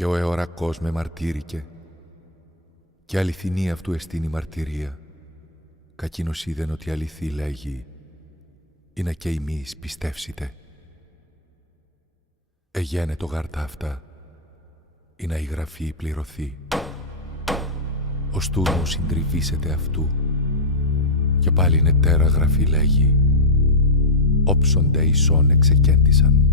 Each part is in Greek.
Και ο αιωρακός με μαρτύρηκε, και αληθινή αυτού εστίν η μαρτυρία, κακίνος είδεν ότι αληθή λέγει, είναι και ημείς πιστεύσιτε. Εγένε το γάρτα αυτά, ή να η γραφή πληρωθεί. Ο στούρμου συντριβήσεται αυτού, και πάλι είναι τέρα γραφή λέγει, όψονται ισόν εξεκέντησαν.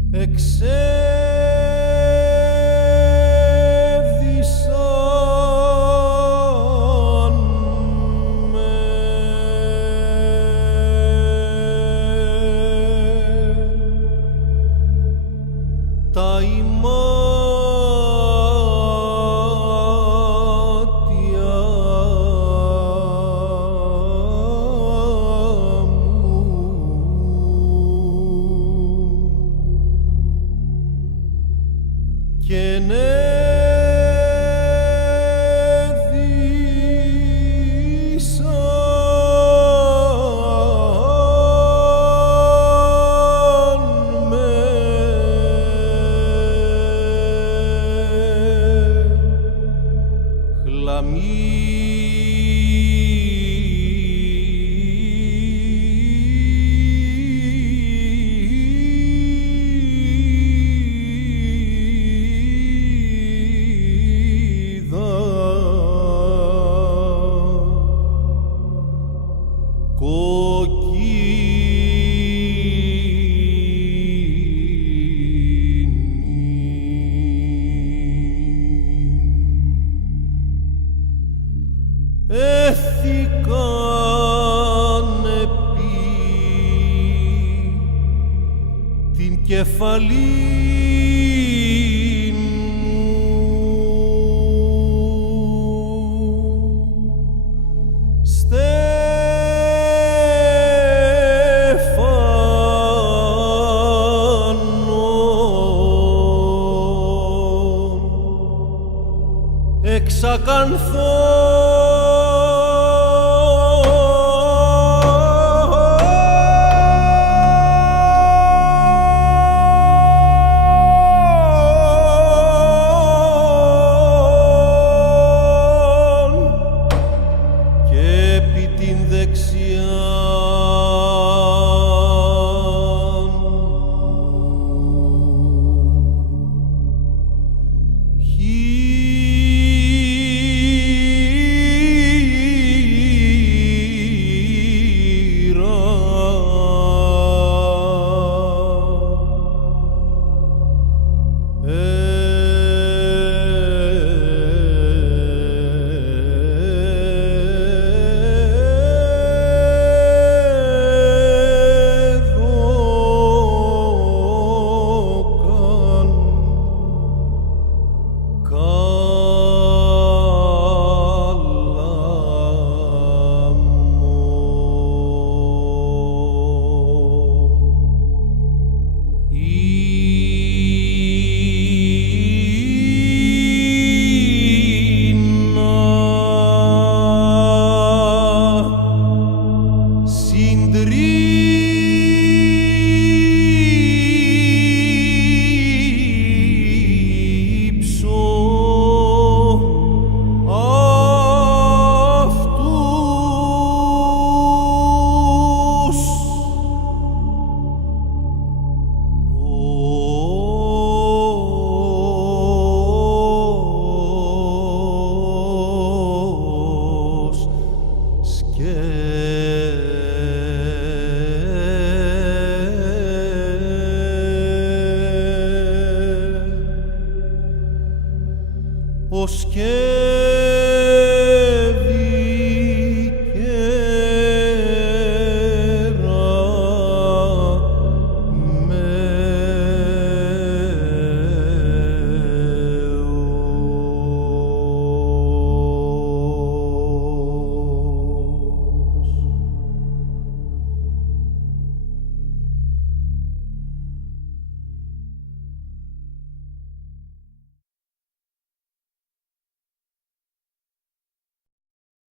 Τα ημάτια μου και κεφαλήν μου Στέφανον εξακανθώ. Ως και